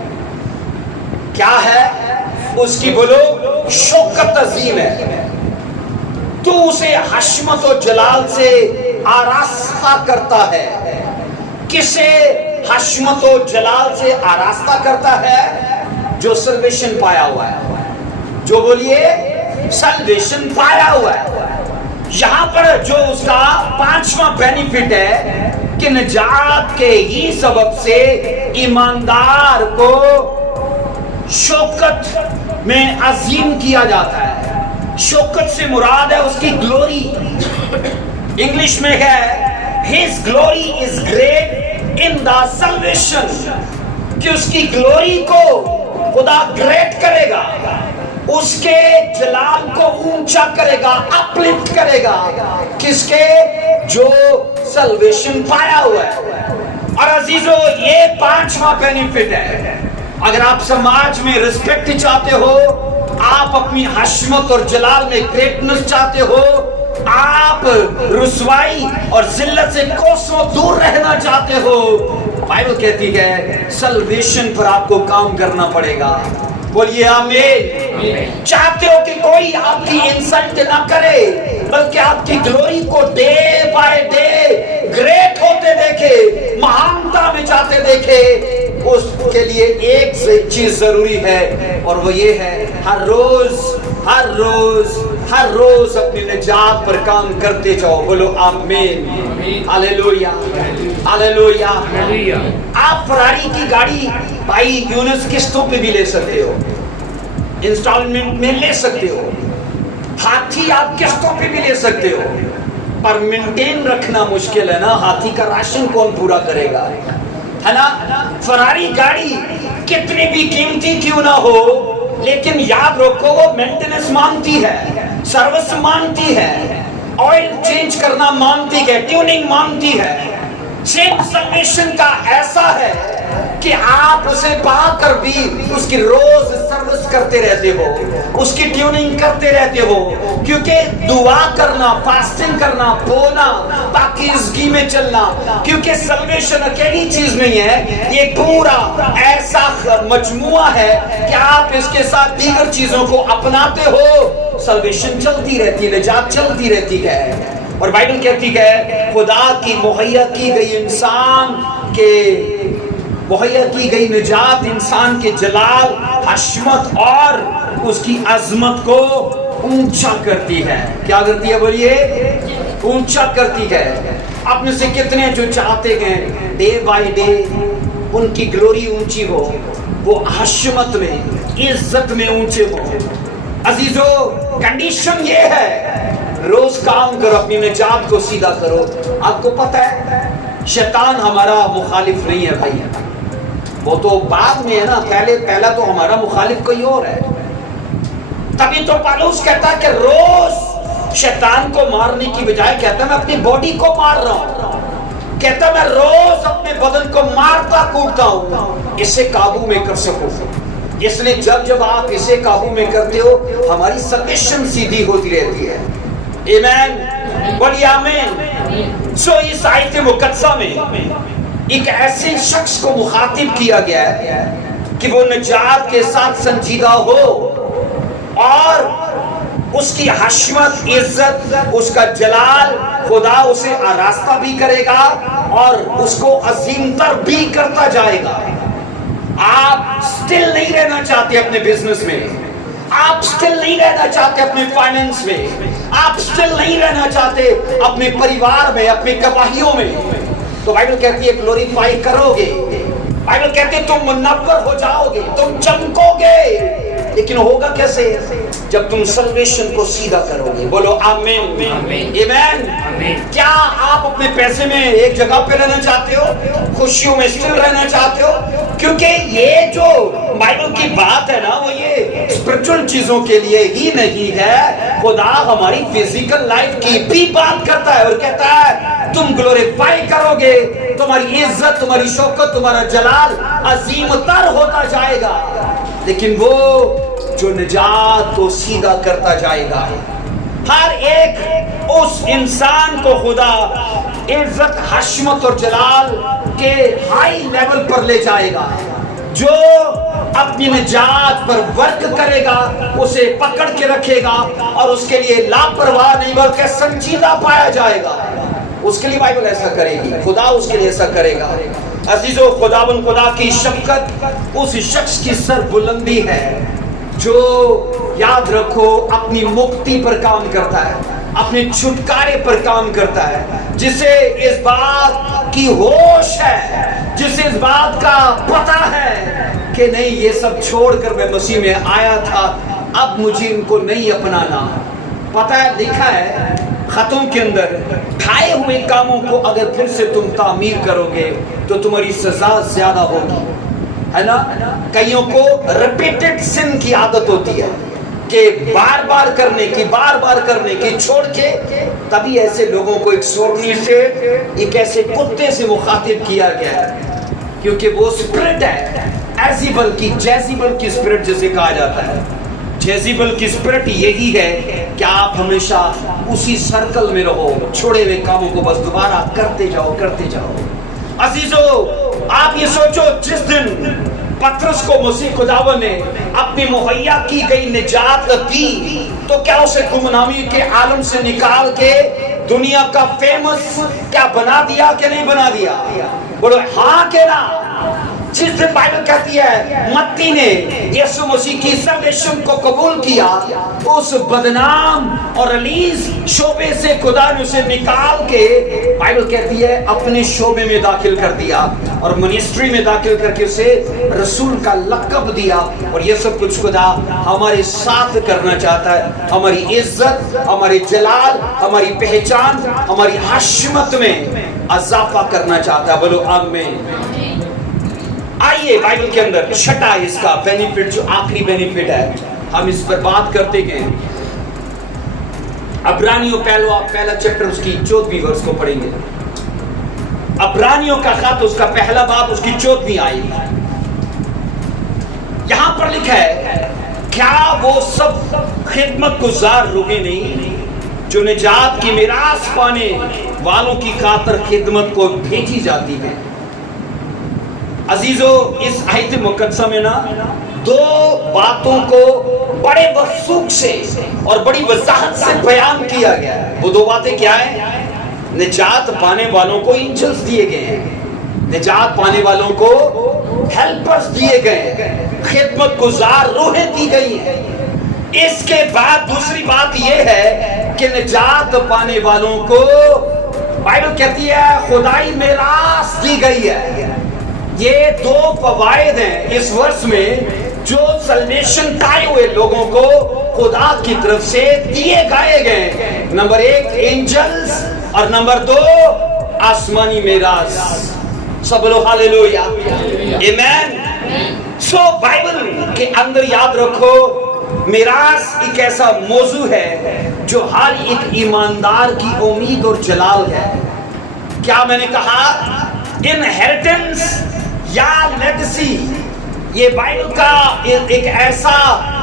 کیا ہے اس کی؟ بولو شوکت عظیم ہے. تو اسے حشمت و جلال سے آراستہ کرتا ہے. کسے حشمت و جلال سے آراستہ کرتا ہے؟ جو سلویشن پایا ہوا ہے. جو بولیے سلویشن پایا ہوا ہے. یہاں پر جو اس کا 5واں بینیفٹ ہے کہ نجات کے ہی سبب سے ایماندار کو شوکت میں عظیم کیا جاتا ہے. شوکت سے مراد ہے اس کی گلوری. انگلش میں ہے His glory is great in the salvation. کہ اس کی گلوری کو خدا گریٹ کرے گا، اس کے جلال کو اونچا کرے گا، اپلفٹ کرے گا. کس کے؟ جو سلویشن پایا ہوا ہے. اور عزیزو یہ 5واں بینیفٹ ہے. اگر آپ سماج میں رسپیکٹ چاہتے ہو، آپ اپنی حشمت اور جلال میں گریٹنس چاہتے ہو، آپ رسوائی اور ذلت سے کوسوں دور رہنا چاہتے ہو، بائبل کہتی ہے سلویشن پر آپ کو کام کرنا پڑے گا. بولیے آمین. چاہتے ہو کہ کوئی آپ کی انسلٹ نہ کرے، بلکہ آپ کی گلوری کو ڈے بائی ڈے گریٹ ہوتے دیکھے، مہانتا میں جاتے دیکھے. اس کے لیے ایک چیز ضروری ہے، اور وہ یہ ہے ہر روز اپنی نجات پر کام کرتے جاؤ. بولو آمین. Hallelujah hallelujah. آپ فراری کی گاڑی بھائی یونس قسطوں پہ بھی لے سکتے ہو، انسٹالمنٹ میں لے سکتے ہو. ہاتھی آپ قسطوں پہ بھی لے سکتے ہو، پر مینٹین رکھنا مشکل ہے نا. ہاتھی کا راشن کون پورا کرے گا، ہے نا. فراری گاڑی کتنی بھی قیمتی کیوں نہ ہو، لیکن یاد رکھو وہ مینٹیننس مانگتی ہے، سروس مانگتی ہے، آئل چینج کرنا مانگتی ہے، ٹیوننگ مانگتی ہے. سیم سلویشن کا ایسا ہے کہ آپ اسے پا کر بھی اس کی روز سروس کرتے رہتے ہو، اس کی ٹیوننگ کرتے رہتے ہو. کیونکہ دعا کرنا، فاسٹنگ کرنا، بونا، پاکیزگی میں چلنا، کیونکہ سلویشن اکیلی چیز نہیں ہے، یہ پورا ایسا مجموعہ ہے کہ آپ اس کے ساتھ دیگر چیزوں کو اپناتے ہو. سلویشن چلتی رہتی ہے، نجات چلتی رہتی ہے. اور بائبل کہتی ہے خدا کی مہیا کی گئی انسان کے مہیا کی گئی نجات انسان کے جلال، حشمت اور اس کی عظمت کو اونچا کرتی ہے. کیا کرتی ہے؟ بولیے اونچا کرتی ہے. آپ میں سے کتنے جو چاہتے ہیں ڈے بائی ڈے ان کی گلوری اونچی ہو، وہ حشمت میں، عزت میں اونچے ہو. عزیزو کنڈیشن یہ ہے، روز کام کرو، اپنی نجات کو سیدھا کرو. آپ کو پتہ ہے شیطان ہمارا مخالف نہیں ہے بھائی، وہ تو بعد میں ہے نا. پہلا تو ہمارا مخالف کوئی اور ہے. تبھی تو پالوس کہتا ہے کہ روز شیطان کو مارنے کی بجائے کہتا ہے میں اپنی باڈی کو مار رہا ہوں. کہتا ہے میں روز اپنے بدن کو مارتا کوٹتا ہوں اسے قابو میں کر سکوں. اس لیے جب آپ اسے قابو میں کرتے ہو ہماری سلویشن سیدھی ہوتی رہتی ہے. ایمین. بولیے آمین. سو اس آیت مقدسہ میں ایک ایسے شخص کو مخاطب کیا گیا ہے کہ وہ نجات کے ساتھ سنجیدہ ہو اور اس کی حشمت، عزت، اس کا جلال خدا اسے آراستہ بھی کرے گا اور اس کو عظیم تر بھی کرتا جائے گا. آپ سٹل نہیں رہنا چاہتے اپنے بزنس میں، آپ سٹل نہیں رہنا چاہتے اپنے فائننس میں، آپ سٹل نہیں رہنا چاہتے اپنے پریوار میں، اپنے گواہیوں میں، تو بائبل کہتی ہے گلوریفائی کرو گے. بائبل کہتی ہے تم منور ہو جاؤ گے، تم چمکو گے. لیکن ہوگا کیسے؟ جب تم سلویشن کو سیدھا کرو گے. بولو آمین. ایمین. کیا آپ اپنے پیسے میں ایک جگہ پہ رہنا چاہتے ہو، خوشیوں میں سٹل رہنا چاہتے ہو؟ کیونکہ یہ جو بائبل کی بات ہے نا وہ یہ اسپرچول چیزوں کے لیے ہی نہیں ہے. خدا ہماری فزیکل لائف کی بھی بات کرتا ہے اور کہتا ہے تم گلوریفائی کرو گے، تمہاری عزت، تمہاری شوکت، تمہارا جلال عظیم تر ہوتا جائے گا. لیکن وہ جو نجات کو سیدھا کرتا جائے گا، ہر ایک اس انسان کو خدا عزت، حشمت اور جلال کے ہائی لیول پر لے جائے گا. جو اپنی نجات پر ورک کرے گا اسے پکڑ کے رکھے گا اور اس کے لیے لاپرواہ نہیں بلکہ سنجیدہ پایا جائے گا. اس کے لیے بائبل ایسا کرے گی، خدا اس کے لیے ایسا کرے گا. عزیزو، خدا کی شفقت اس شخص کی سر بلندی ہے جو یاد رکھو اپنی مکتی پر کام کرتا ہے، اپنے چھٹکارے پر کام کرتا ہے، جسے اس بات کی ہوش ہے، جسے اس بات کا پتہ ہے کہ نہیں یہ سب چھوڑ کر میں مسیح میں آیا تھا، اب مجھے ان کو نہیں اپنانا. پتہ ہے، لکھا ہے خطوں کے اندر، کھائے ہوئے کاموں کو اگر پھر سے تم تعمیر کرو گے تو تمہاری سزا زیادہ ہوگی، ہے نا. کئیوں کو ریپیٹڈ سن کی عادت ہوتی ہے کہ بار بار کرنے کی چھوڑ کے، تبھی ایسے لوگوں کو ایک سورنی سے، ایک ایسے کتے سے مخاطب کیا گیا ہے، کیونکہ وہ سپرٹ ہے جیزیبل کی سپرٹ جسے کہا جاتا ہے. جیزیبل کی سپرٹ یہی ہے کہ آپ ہمیشہ اسی سرکل میں رہو، چھوڑے ہوئے کاموں کو بس دوبارہ کرتے جاؤ. عزیزو، آپ یہ سوچو، جس دن پطرس کو مسیح خداوند نے اپنی مہیا کی گئی نجات دی تو کیا اسے گمنامی کے عالم سے نکال کے دنیا کا فیمس کیا بنا دیا کہ نہیں بنا دیا؟ بولو ہاں کہ نہ. جس دن بائبل کہتی ہے متی نے یسوع مسیح کی سلیشن کو قبول کیا، اس بدنام اور ریلیز شعبے سے خدا نے اسے نکال کے بائبل کہتی ہے اپنے شعبے میں داخل کر دیا اور منسٹری میں داخل کر کے اسے رسول کا لقب دیا. اور یہ سب کچھ خدا ہمارے ساتھ کرنا چاہتا ہے، ہماری عزت، ہمارے جلال، ہماری پہچان، ہماری حشمت میں اضافہ کرنا چاہتا ہے. بولو آمین. آئیے بائبل کے اندر چھٹا اس کا بینیفٹ، جو آخری بینیفٹ ہے، ہم اس پر بات کرتے گئے. عبرانیوں پہلا چیپٹر اس کی 14ویں ورس کو پڑھیں گے. عبرانیوں کا خط اس کا پہلا باب اس کی 14ویں آیت. یہاں پر لکھا ہے، کیا وہ سب خدمت گزار رکے نہیں جو نجات کی میراث پانے والوں کی خاطر خدمت کو بھیجی جاتی ہے. عزیزو، اس آیت مقدسہ میں نا دو باتوں کو بڑے وثوق سے اور بڑی وضاحت سے بیان کیا گیا ہے. وہ دو باتیں کیا ہیں؟ نجات پانے والوں کو اینجلز دیے گئے ہیں، نجات پانے والوں کو ہیلپرز دیے گئے ہیں، خدمت گزار روحیں دی گئی ہیں. اس کے بعد دوسری بات یہ ہے کہ نجات پانے والوں کو بائبل کہتی ہے خدائی میراث دی گئی ہے. یہ دو فوائد ہیں اس ورس میں جو سلویشن پائے ہوئے لوگوں کو خدا کی طرف سے دیے گئے. نمبر 1 اینجلز اور نمبر 2 آسمانی میراث. سب لوگ ہاللیلویا، آمین. سو بائبل کے اندر یاد رکھو میراث ایک ایسا موضوع ہے جو ہر ایک ایماندار کی امید اور جلال ہے. کیا میں نے کہا؟ انہیریٹنس یا لیگسی، یہ بائبل کا ایک ایسا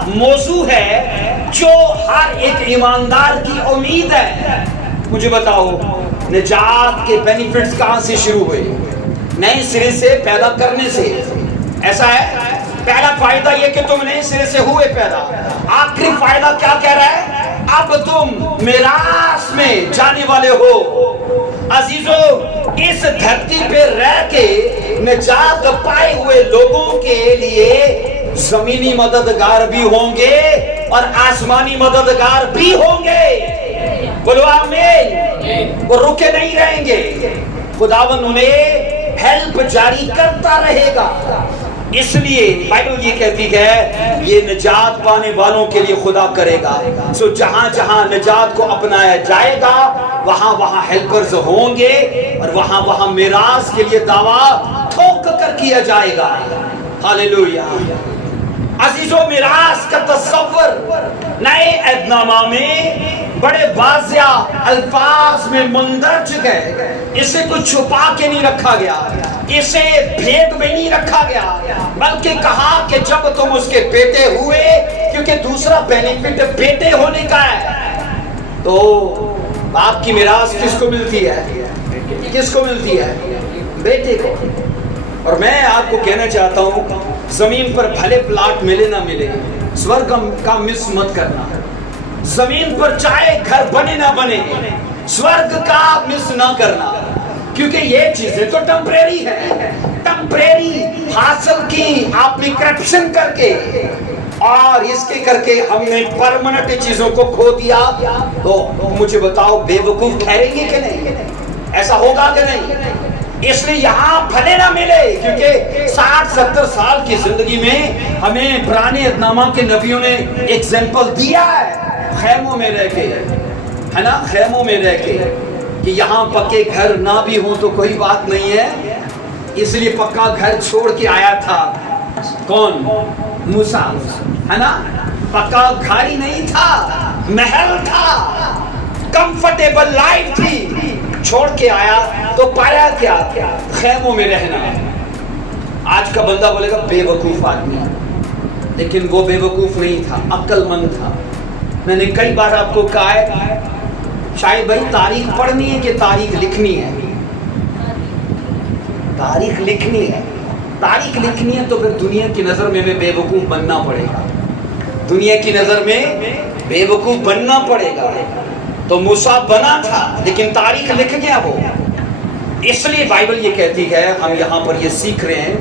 موضوع ہے جو ہر ایک ایماندار کی امید ہے. مجھے بتاؤ، نجات کے بینیفٹس کہاں سے شروع ہوئے؟ نئے سرے سے پیدا کرنے سے. ایسا ہے، پہلا فائدہ یہ کہ تم نئے سرے سے ہوئے پیدا. آخری فائدہ کیا کہہ رہا ہے؟ اب تم میراث میں جانے والے ہو. عزیزو، اس دھرتی پہ رہ کے نجات پائے ہوئے لوگوں کے لیے زمینی مددگار بھی ہوں گے اور آسمانی مددگار بھی ہوں گے. بولو آمین. وہ رکے نہیں رہیں گے، خداوند انہیں ہیلپ جاری کرتا رہے گا. اس لیے بائبل یہ کہتی ہے یہ نجات پانے والوں کے لیے خدا کرے گا. سو جہاں جہاں نجات کو اپنایا جائے گا وہاں وہاں ہیلپرز ہوں گے اور وہاں وہاں میراث کے لیے دعویٰ ٹھوک کر کیا جائے گا. ہاللیلویا. عزیزو، میراث کا تصور نئے عہد نامہ میں بڑے واضح الفاظ میں مندرج ہے. اسے کوئی چھپا کے نہیں رکھا گیا، اسے بھید میں نہیں رکھا گیا، بلکہ کہا کہ جب تم اس کے بیٹے ہوئے، کیونکہ دوسرا بینیفٹ بیٹے ہونے کا ہے. تو باپ کی میراث کس کو ملتی ہے؟ کس کو ملتی ہے؟ بیٹے کو. اور میں آپ کو کہنا چاہتا ہوں زمین پر بھلے پلاٹ ملے نہ ملے سورگ کا مس مت کرنا. زمین پر چاہے گھر بنے نہ بنے سورگ کا مس نہ کرنا, کیونکہ یہ چیزیں تو ٹمپریری ہے. ٹمپریری حاصل کی آپ نے کرپشن کر کے اور اس کے کر کے ہم نے پرماننٹ چیزوں کو کھو دیا. تو مجھے بتاؤ بے وقوف ٹھہریں گے کہ نہیں؟ ایسا ہوگا کہ نہیں؟ اس لیے یہاں بھلے نہ ملے, کیونکہ 60-70 سال کی زندگی میں ہمیں پرانے عہدنامہ کے نبیوں نے ایگزامپل دیا ہے خیموں میں رہ کے, ہے نا, خیموں میں رہ کے, کہ یہاں پکے گھر نہ بھی ہوں تو کوئی بات نہیں ہے. اس لیے پکا گھر چھوڑ کے آیا تھا کون؟ موسیٰ, ہے نا. پکا گھر ہی نہیں تھا, محل تھا, کمفرٹیبل لائف تھی, چھوڑ کے آیا تو پایا کیا؟ خیموں میں رہنا. آج کا بندہ بولے گا بے وقوف آدمی, لیکن وہ بے وقوف نہیں تھا, عقل مند تھا. میں نے کئی بار آپ کو کہا ہے شاید بھائی تاریخ پڑھنی ہے کہ تاریخ لکھنی ہے؟ تاریخ لکھنی ہے. تاریخ لکھنی ہے تو پھر دنیا کی نظر میں بے وقوف بننا پڑے گا. دنیا کی نظر میں بے وقوف بننا پڑے گا. تو موسیٰ بنا تھا لیکن تاریخ لکھ گیا وہ. اس لیے بائبل یہ کہتی ہے, ہم یہاں پر یہ سیکھ رہے ہیں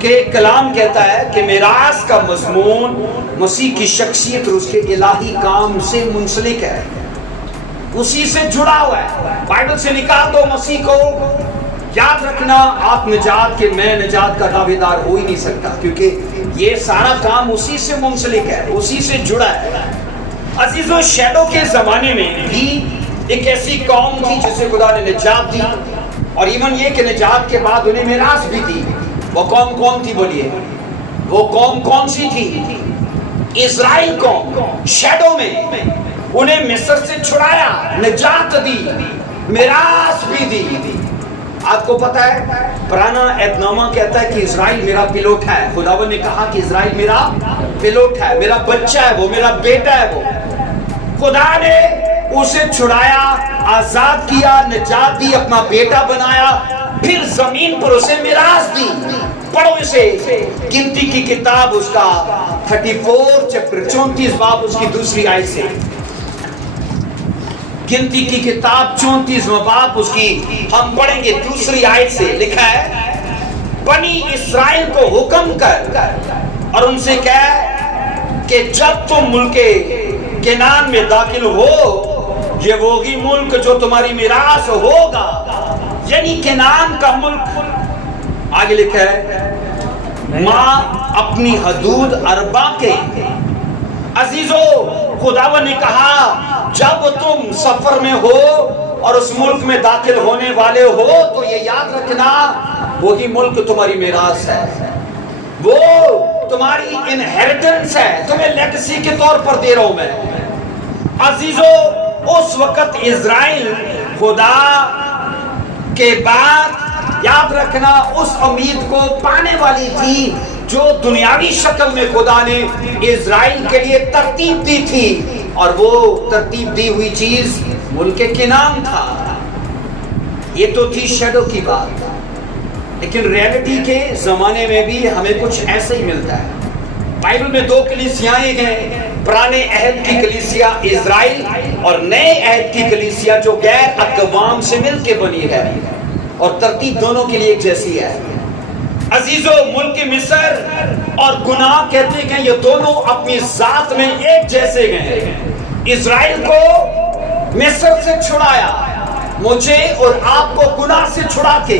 کہ کلام کہتا ہے کہ میراث کا مضمون مسیح کی شخصیت اور اس کے الہی کام سے منسلک ہے, اسی سے جڑا ہوا ہے. بائبل سے نکال دو مسیح کو, یاد رکھنا آپ نجات کے, میں نجات کا دعوے دار ہو ہی نہیں سکتا, کیونکہ یہ سارا کام اسی سے منسلک ہے, اسی سے جڑا ہے. عزیزو, شیڈو کے زمانے میں بھی ایک ایسی قوم تھی جسے خدا نے نجات دی, اور ایون یہ کہ نجات کے بعد انہیں میراث بھی دی. وہ قوم کون تھی بولیے؟ وہ قوم کون سی تھی؟ اسرائیل قوم. شیڈو میں انہیں مصر سے چھڑایا, نجات دی, میراث بھی دی. آپ کو پتا ہے پرانا عہدنامہ کہتا ہے کہ اسرائیل میرا پلوٹ ہے. خداوند نے کہا کہ اسرائیل میرا پلوٹ ہے, میرا بچہ ہے, وہ میرا بیٹا ہے. وہ خدا نے اسے چھڑایا, آزاد کیا, نجات دی, اپنا بیٹا بنایا, پھر زمین پر اسے میراث دی. پڑھو اسے, گنتی کی کتاب اس کا 34 چیپٹر 34 باب اس کی دوسری آیت سے. گنتی کی کتاب 34واں باب اس کی ہم پڑھیں گے دوسری آیت سے. لکھا ہے بنی اسرائیل کو حکم کر اور ان سے کہہ کہ جب تم ملک کنعان میں داخل ہو, یہ وہی ملک جو تمہاری میراث ہوگا, یعنی کنعان کا ملک. آگے لکھا ہے ماں اپنی حدود اربا کے. عزیزو, خداوند نے کہا جب تم سفر میں ہو اور اس ملک میں داخل ہونے والے ہو تو یہ یاد رکھنا وہی ملک تمہاری میراث ہے, وہ تمہاری انہیریٹنس ہے, تمہیں لیگسی کے طور پر دے رہا ہوں میں. عزیزو, اس وقت اسرائیل خدا کے بعد یاد رکھنا اس امید کو پانے والی تھی جو دنیاوی شکل میں خدا نے اسرائیل کے لیے ترتیب دی تھی, اور وہ ترتیب دی ہوئی چیز ملک کنعان تھا. یہ تو تھی شیڈو کی بات, لیکن ریئلٹی کے زمانے میں بھی ہمیں کچھ ایسا ہی ملتا ہے. بائبل میں 2 کلیسیاں ہیں, پرانے عہد کی کلیسیا اسرائیل اور نئے عہد کی کلیسیا جو غیر اقوام سے مل کے بنی ہے, اور ترتیب دونوں کے لیے ایک جیسی ہے. عزیزو, ملک مصر اور گناہ کہتے ہیں یہ دونوں اپنی ذات میں ایک جیسے گئے. اسرائیل کو مصر سے چھڑایا, مجھے اور آپ کو گناہ سے چھڑا کے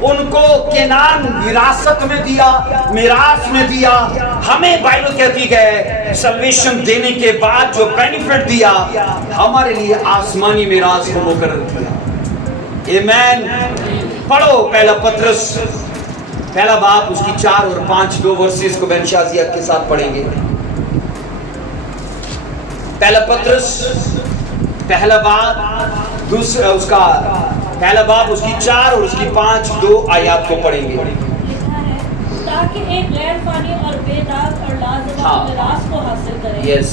ان کو کنعان وراثت میں دیا, میراث میں دیا. ہمیں بائبل کہتی ہے سلویشن دینے کے بعد جو بینیفٹ دیا ہمارے لیے آسمانی میراث کو مقرر کیا. ایمین. پڑھو پہلا پطرس پہلا باب اس کی 4 اور 5 2 ورسز کو بین شازیت کے ساتھ پڑھیں گے. پہلا پطرس پہلا باب دوسرا اس کا پہلا باب اس کی 4 اور اس کی 5 2 آیات کو پڑھیں گے. تاکہ ایک غیر فانی اور بے داغ اور لازوال میراث کو حاصل کریں. یس,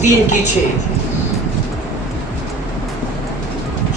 3:6,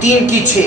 3:6,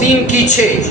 3:6,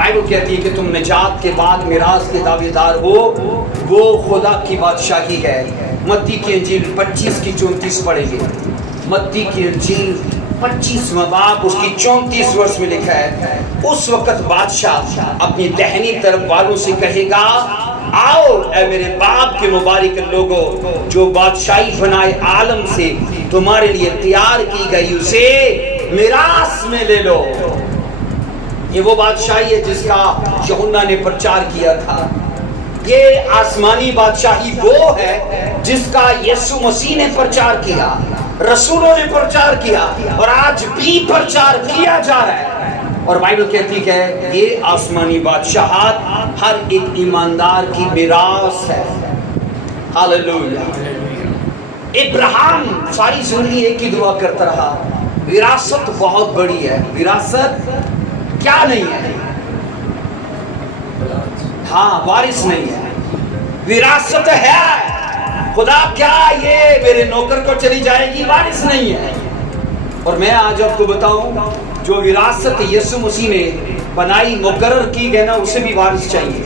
بائبل کہتی ہے کہ تم نجات کے بعد میراث کے دعویدار ہو، وہ خدا کی بادشاہی ہے۔ متی کی انجیل 25 کی 34 پڑھیں گے، متی کی انجیل 25واں باب اس کی 34 ورس میں لکھا ہے، اس وقت بادشاہ اپنی دہنی طرف والوں سے کہے گا، آؤ اے میرے باپ کے مبارک لوگوں، جو بادشاہی بنائے عالم سے تمہارے لیے تیار کی گئی اسے میراث میں لے لو۔ یہ وہ بادشاہی ہے جس کا یوحنا نے پرچار کیا تھا۔ یہ آسمانی بادشاہی وہ ہے جس کا یسوع مسیح نے پرچار کیا، رسولوں نے پرچار کیا، اور آج بھی پرچار کیا جا رہا ہے۔ اور بائبل کہتی ہے یہ آسمانی بادشاہت ہر ایک ایماندار کی میراث ہے۔ ہاللویا۔ ابراہیم ساری زندگی ایک ہی دعا کرتا رہا، وراثت بہت بڑی ہے۔ وراثت کیا نہیں ہے؟ ہاں، وارث نہیں ہے، وراثت ہے۔ خدا کیا یہ میرے نوکر کو چلی جائے گی؟ وارث نہیں ہے۔ اور میں آج آپ کو بتاؤں، جو وراثت یسوع مسیح نے بنائی مقرر کی گئی نا، اسے بھی وارث چاہیے،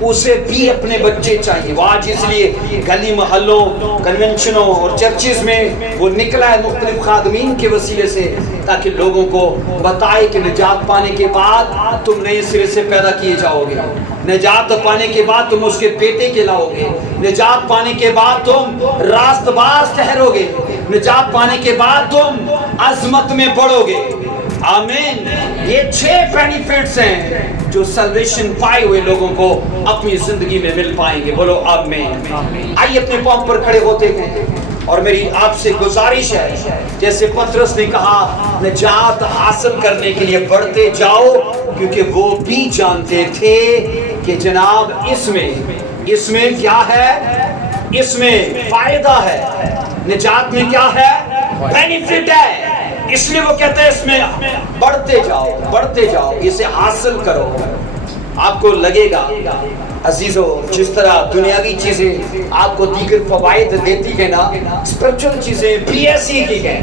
اسے بھی اپنے بچے چاہیے۔ وہ آج اس لیے گلی محلوں، کنونشنوں اور چرچز میں وہ نکلا ہے مختلف خادمین کے وسیلے سے، تاکہ لوگوں کو بتائے کہ نجات پانے کے بعد تم نئے سرے سے پیدا کیے جاؤ گے، نجات پانے کے بعد تم اس کے بیٹے کہلاؤ گے، نجات پانے کے بعد تم راست باز ٹھہرو گے، نجات پانے کے بعد تم عظمت میں بڑھو گے۔ آمین۔ یہ 6 بینیفٹس ہیں جو سیلویشن پائے ہوئے لوگوں کو اپنی زندگی میں مل پائیں گے۔ بولو آمین۔ آئیے اپنے پاؤں پر کھڑے ہوتے ہیں، اور میری آپ سے گزارش ہے، جیسے پطرس نے کہا نجات حاصل کرنے کے لیے بڑھتے جاؤ، کیونکہ وہ بھی جانتے تھے کہ جناب اس میں کیا ہے؟ اس میں فائدہ ہے، نجات میں کیا ہے؟ بینیفٹ ہے۔ اس لیے وہ کہتے ہیں اس میں بڑھتے جاؤ، اسے حاصل کرو۔ آپ کو لگے گا عزیزو، جس طرح دنیاوی چیزیں آپ کو دیگر فوائد دیتی ہیں نا، اسپرچل چیزیں بھی ایسی ہی ہیں۔